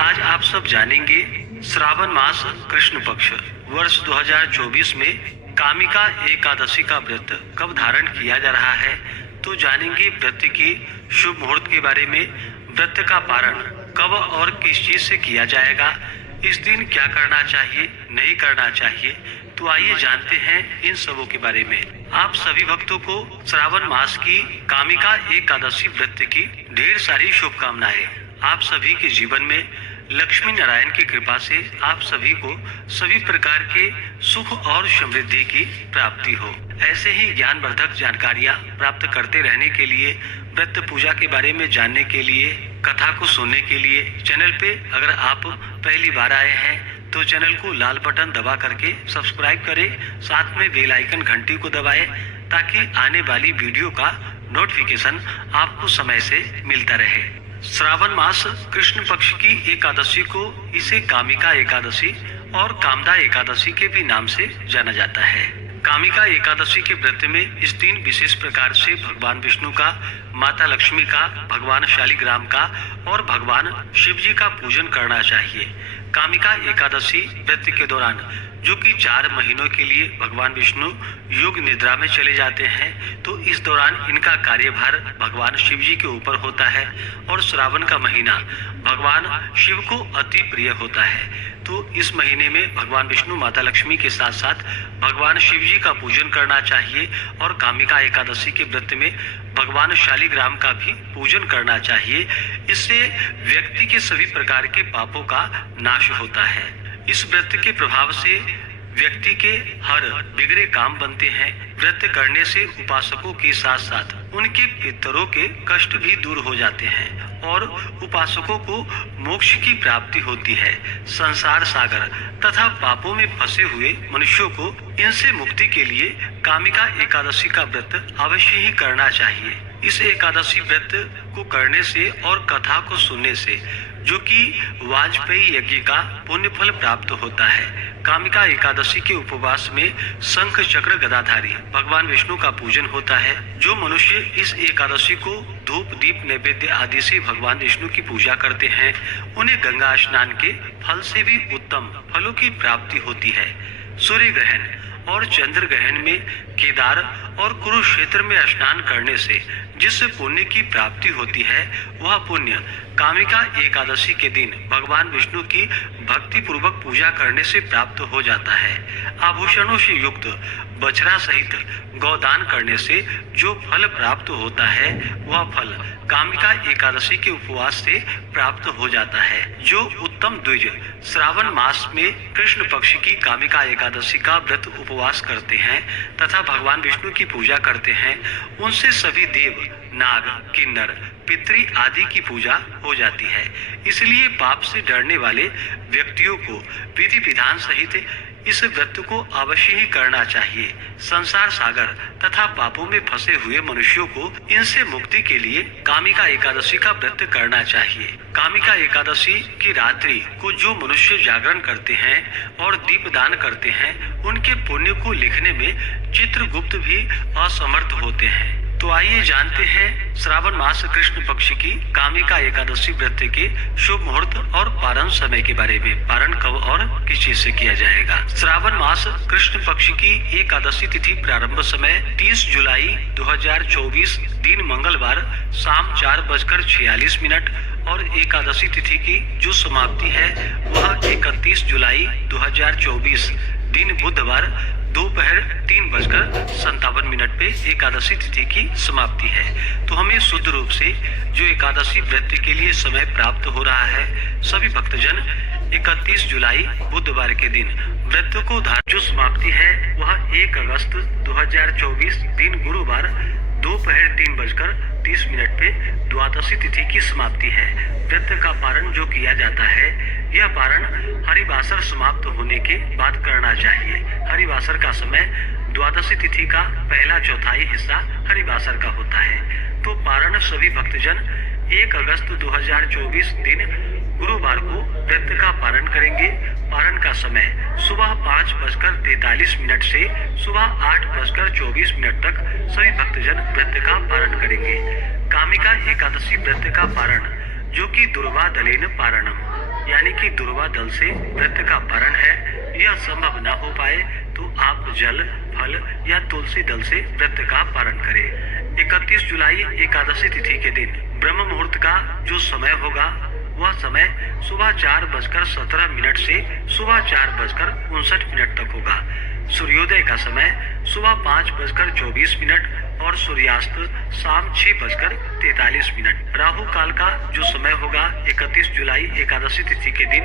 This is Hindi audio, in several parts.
आज आप सब जानेंगे श्रावण मास कृष्ण पक्ष वर्ष 2024 में कामिका एकादशी का व्रत कब धारण किया जा रहा है। तो जानेंगे व्रत की शुभ मुहूर्त के बारे में, व्रत का पारण कब और किस चीज से किया जाएगा, इस दिन क्या करना चाहिए नहीं करना चाहिए। तो आइए जानते हैं इन सबों के बारे में। आप सभी भक्तों को श्रावण मास की कामिका एकादशी व्रत की ढेर सारी शुभकामनाएं। आप सभी के जीवन में लक्ष्मी नारायण की कृपा से आप सभी को सभी प्रकार के सुख और समृद्धि की प्राप्ति हो। ऐसे ही ज्ञानवर्धक जानकारियां प्राप्त करते रहने के लिए, व्रत पूजा के बारे में जानने के लिए, कथा को सुनने के लिए चैनल पे अगर आप पहली बार आए हैं तो चैनल को लाल बटन दबा करके सब्सक्राइब करें, साथ में बेल आइकन घंटी को दबाएं ताकि आने वाली वीडियो का नोटिफिकेशन आपको समय से मिलता रहे। श्रावण मास कृष्ण पक्ष की एकादशी को इसे कामिका एकादशी और कामदा एकादशी के भी नाम से जाना जाता है। कामिका एकादशी के व्रत में इस दिन विशेष प्रकार से भगवान विष्णु का, माता लक्ष्मी का, भगवान शालिग्राम का और भगवान शिव जी का पूजन करना चाहिए। कामिका एकादशी व्रत के दौरान, जो कि 4 महीनों के लिए भगवान विष्णु योग निद्रा में चले जाते हैं, तो इस दौरान इनका कार्यभार भगवान शिव जी के ऊपर होता है और श्रावण का महीना भगवान शिव को अति प्रिय होता है। तो इस महीने में भगवान विष्णु, माता लक्ष्मी के साथ साथ भगवान शिव जी का पूजन करना चाहिए और कामिका एकादशी के व्रत में भगवान शालिग्राम का भी पूजन करना चाहिए। इससे व्यक्ति के सभी प्रकार के पापों का नाश होता है। इस व्रत के प्रभाव से व्यक्ति के हर बिगड़े काम बनते हैं। व्रत करने से उपासकों के साथ साथ उनके पितरों के कष्ट भी दूर हो जाते हैं और उपासकों को मोक्ष की प्राप्ति होती है। संसार सागर तथा पापों में फंसे हुए मनुष्यों को इनसे मुक्ति के लिए कामिका एकादशी का व्रत अवश्य ही करना चाहिए। इस एकादशी व्रत को करने से और कथा को सुनने से, जो कि वाजपेयी यज्ञ का पुण्य फल प्राप्त होता है। कामिका एकादशी के उपवास में शंख चक्र गदाधारी भगवान विष्णु का पूजन होता है। जो मनुष्य इस एकादशी को धूप दीप नैवेद्य आदि से भगवान विष्णु की पूजा करते हैं, उन्हें गंगा स्नान के फल से भी उत्तम फलों की प्राप्ति होती है। सूर्य ग्रहण और चंद्र ग्रहण में केदार और कुरुक्षेत्र में स्नान करने से जिस पुण्य की प्राप्ति होती है, वह पुण्य कामिका एकादशी के दिन भगवान विष्णु की भक्ति पूर्वक पूजा करने से प्राप्त हो जाता है। आभूषणों से युक्त बछड़ा सहित गौदान करने से जो फल प्राप्त होता है, वह फल कामिका एकादशी के उपवास से प्राप्त हो जाता है। जो उत्तम द्विज श्रावण मास में कृष्ण पक्ष की कामिका एकादशी का व्रत उपवास करते हैं तथा भगवान विष्णु की पूजा करते हैं, उनसे सभी देव, नाग, किन्नर, पितरी आदि की पूजा हो जाती है। इसलिए पाप से डरने वाले व्यक्तियों को विधि विधान सहित इस व्रत को अवश्य ही करना चाहिए। संसार सागर तथा पापों में फंसे हुए मनुष्यों को इनसे मुक्ति के लिए कामिका एकादशी का व्रत करना चाहिए। कामिका एकादशी की रात्रि को जो मनुष्य जागरण करते हैं और दीपदान करते हैं, उनके पुण्य को लिखने में चित्रगुप्त भी असमर्थ होते हैं। तो आइए जानते हैं श्रावण मास कृष्ण पक्ष की कामिका एकादशी व्रत के शुभ मुहूर्त और पारण समय के बारे में। पारण कब और किस चीज से किया जाएगा। श्रावण मास कृष्ण पक्ष की एकादशी तिथि प्रारंभ समय 30 जुलाई 2024 दिन मंगलवार शाम 4:46 और एकादशी तिथि की जो समाप्ति है वह 31 जुलाई 2024 दिन बुधवार दोपहर 3:57 पे एकादशी तिथि की समाप्ति है। तो हमें शुद्ध रूप से जो एकादशी व्रत के लिए समय प्राप्त हो रहा है, सभी भक्तजन 31 जुलाई बुधवार के दिन व्रत को जो समाप्ति है वह 1 अगस्त 2024 दिन गुरुवार दोपहर 3:30 पे द्वादशी तिथि की समाप्ति है। व्रत का पारण जो किया जाता है, यह पारण हरिवासर समाप्त होने के बाद करना चाहिए। हरिवासर का समय द्वादशी तिथि का पहला चौथाई हिस्सा हरिवासर का होता है। तो पारण सभी भक्तजन 1 अगस्त 2024 दिन गुरुवार को व्रत का पारण करेंगे। पारण का समय सुबह 5:43 से सुबह 8:24 तक सभी भक्तजन व्रत का पारण करेंगे। कामिका एकादशी व्रत का पारण, जो कि दुर्वा दलेन पारणम यानी कि दुर्वा दल से व्रत का पारण है, यह संभव न हो पाए तो आप जल, फल या तुलसी दल से व्रत का पारण करें। 31 जुलाई एकादशी तिथि के दिन ब्रह्म मुहूर्त का जो समय होगा वह समय सुबह 4:17 से सुबह 4:59 तक होगा। सूर्योदय का समय सुबह 5:24 और सूर्यास्त शाम 6:43। राहु काल का जो समय होगा 31 जुलाई एकादशी तिथि के दिन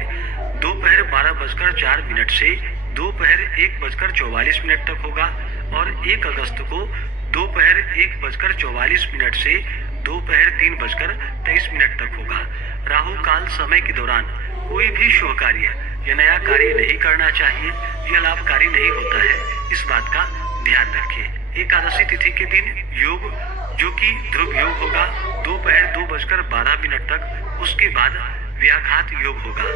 दोपहर 12:04 से दोपहर 1:44 तक होगा और 1 अगस्त को दोपहर 1:44 से दोपहर 3:23 तक होगा। राहु काल समय के दौरान कोई भी शुभ कार्य या नया कार्य नहीं करना चाहिए, यह लाभकारी नहीं होता है, इस बात का ध्यान रखें। एकादशी तिथि के दिन योग जो कि ध्रुव योग होगा दोपहर 2:12 तक, उसके बाद व्याघात योग होगा।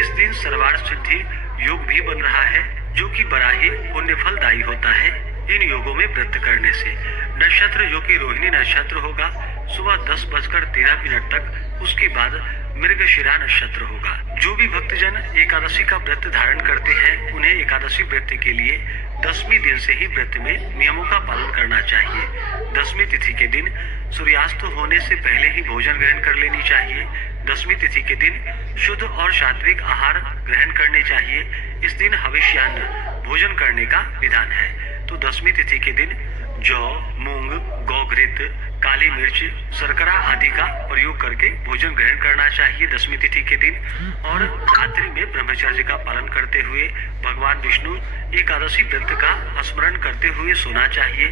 इस दिन सर्वार्थ सिद्धि योग भी बन रहा है जो कि बड़ा ही पुण्य फलदायी होता है इन योगों में व्रत करने से। नक्षत्र जो कि रोहिणी नक्षत्र होगा सुबह 10:13 तक, उसके बाद मृगशिरा नक्षत्र होगा। जो भी भक्तजन एकादशी का व्रत धारण करते हैं उन्हें एकादशी व्रत के लिए 10वीं दिन से ही व्रत में नियमों का पालन करना चाहिए। 10वीं तिथि के दिन सूर्यास्त होने से पहले ही भोजन ग्रहण कर लेनी चाहिए। 10वीं तिथि के दिन शुद्ध और सात्विक आहार ग्रहण करने चाहिए। इस दिन हविष्यान्न भोजन करने का विधान है। तो 10वीं तिथि के दिन जौ, मूंग, गौघृत, काली मिर्च, शर्करा आदि का प्रयोग करके भोजन ग्रहण करना चाहिए 10वीं तिथि के दिन। और रात्रि में ब्रह्मचर्य का पालन करते हुए भगवान विष्णु एकादशी व्रत का स्मरण करते हुए सोना चाहिए।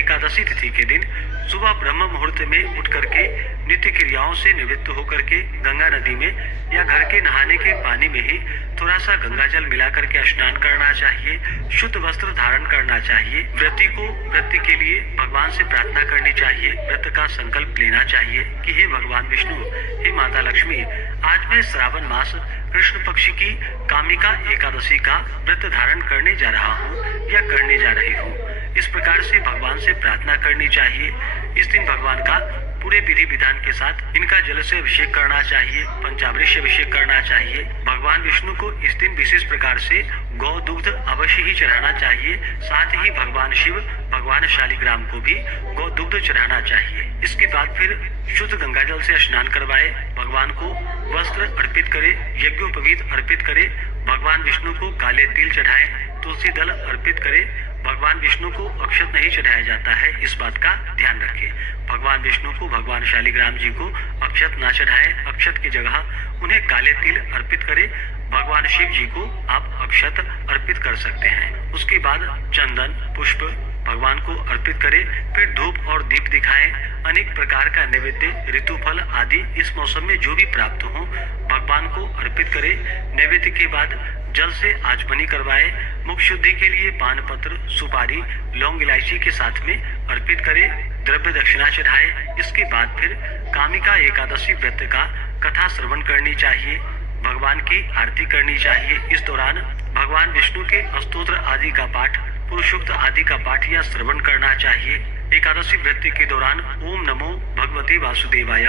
एकादशी तिथि के दिन सुबह ब्रह्म मुहूर्त में उठ करके नित्य क्रियाओं से निवृत्त होकर के गंगा नदी में या घर के नहाने के पानी में ही थोड़ा सा गंगा जल मिला करके स्नान करना चाहिए। शुद्ध वस्त्र धारण करना चाहिए। व्रती को व्रत के लिए भगवान से प्रार्थना करनी चाहिए। व्रत का संकल्प लेना चाहिए कि हे भगवान विष्णु, हे माता लक्ष्मी, आज मैं श्रावण मास कृष्ण पक्ष की कामिका एकादशी का व्रत धारण करने जा रहा हूँ या करने जा रही हूँ। इस प्रकार से भगवान से प्रार्थना करनी चाहिए। इस दिन भगवान का पूरे विधि विधान के साथ इनका जल से अभिषेक करना चाहिए, पंचामृत से अभिषेक करना चाहिए। भगवान विष्णु को इस दिन विशेष प्रकार से गौ दुग्ध अवश्य ही चढ़ाना चाहिए। साथ ही भगवान शिव, भगवान शालिग्राम को भी गौ दुग्ध चढ़ाना चाहिए। इसके बाद फिर शुद्ध गंगा जल से स्नान करवाए, भगवान को वस्त्र अर्पित करे, यज्ञोपवीत अर्पित करे, भगवान विष्णु को काले तिल चढ़ाए, तुलसी दल अर्पित करे। भगवान विष्णु को अक्षत नहीं चढ़ाया जाता है, इस बात का ध्यान रखें। भगवान विष्णु को, भगवान शालिग्राम जी को अक्षत ना चढ़ाएं, अक्षत की जगह उन्हें काले तिल अर्पित करें। भगवान शिव जी को आप अक्षत अर्पित कर सकते हैं। उसके बाद चंदन पुष्प भगवान को अर्पित करें, फिर धूप और दीप दिखाएं। अनेक प्रकार का नैवेद्य, ऋतुफल आदि इस मौसम में जो भी प्राप्त हो भगवान को अर्पित करें। नैवेद्य के बाद जल से आचमनी करवाए। मुख शुद्धि के लिए पान पत्र, सुपारी, लौंग, इलायची के साथ में अर्पित करें। द्रव्य दक्षिणा चढ़ाए। इसके बाद फिर कामिका एकादशी व्रत का कथा श्रवण करनी चाहिए, भगवान की आरती करनी चाहिए। इस दौरान भगवान विष्णु के स्तोत्र आदि का पाठ, पुरुषोक्त आदि का पाठ या श्रवण करना चाहिए। एकादशी व्रत के दौरान ओम नमो भगवते वासुदेवाय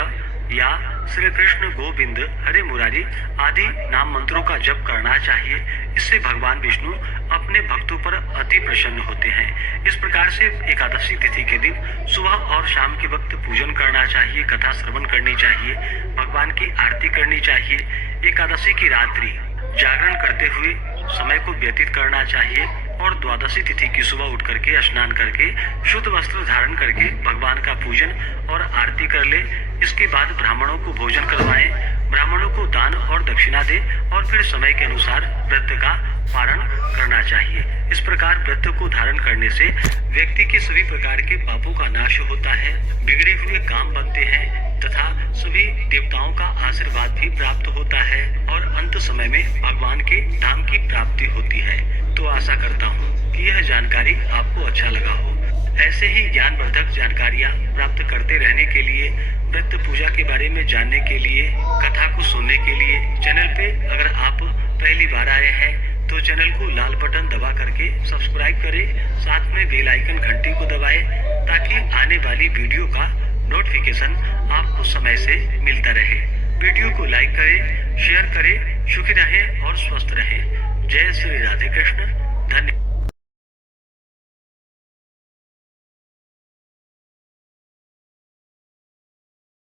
या श्री कृष्ण गोविंद हरे मुरारी आदि नाम मंत्रों का जप करना चाहिए। इससे भगवान विष्णु अपने भक्तों पर अति प्रसन्न होते हैं। इस प्रकार से एकादशी तिथि के दिन सुबह और शाम के वक्त पूजन करना चाहिए, कथा श्रवण करनी चाहिए, भगवान की आरती करनी चाहिए। एकादशी की रात्रि जागरण करते हुए समय को व्यतीत करना चाहिए और द्वादशी तिथि की सुबह उठ करके स्नान करके शुद्ध वस्त्र धारण करके भगवान का पूजन और आरती कर ले। इसके बाद ब्राह्मणों को भोजन करवाएं, ब्राह्मणों को दान और दक्षिणा दे और फिर समय के अनुसार व्रत का पारण करना चाहिए। इस प्रकार व्रत को धारण करने से व्यक्ति के सभी प्रकार के पापों का नाश होता है, बिगड़े हुए काम बनते हैं तथा सभी देवताओं का आशीर्वाद भी प्राप्त होता है और अंत समय में भगवान के धाम की प्राप्ति होती है। तो आशा करता हूँ कि यह जानकारी आपको अच्छा लगा हो। ऐसे ही ज्ञानवर्धक जानकारियाँ प्राप्त करते रहने के लिए, व्रत पूजा के बारे में जानने के लिए, कथा को सुनने के लिए चैनल पे अगर आप पहली बार आए हैं तो चैनल को लाल बटन दबा करके सब्सक्राइब करें, साथ में बेल आइकन घंटी को दबाएं ताकि आने वाली वीडियो का नोटिफिकेशन आपको समय से मिलता रहे। वीडियो को लाइक करें, शेयर करें, सुखी रहें और स्वस्थ रहें। जय श्री राधे कृष्ण।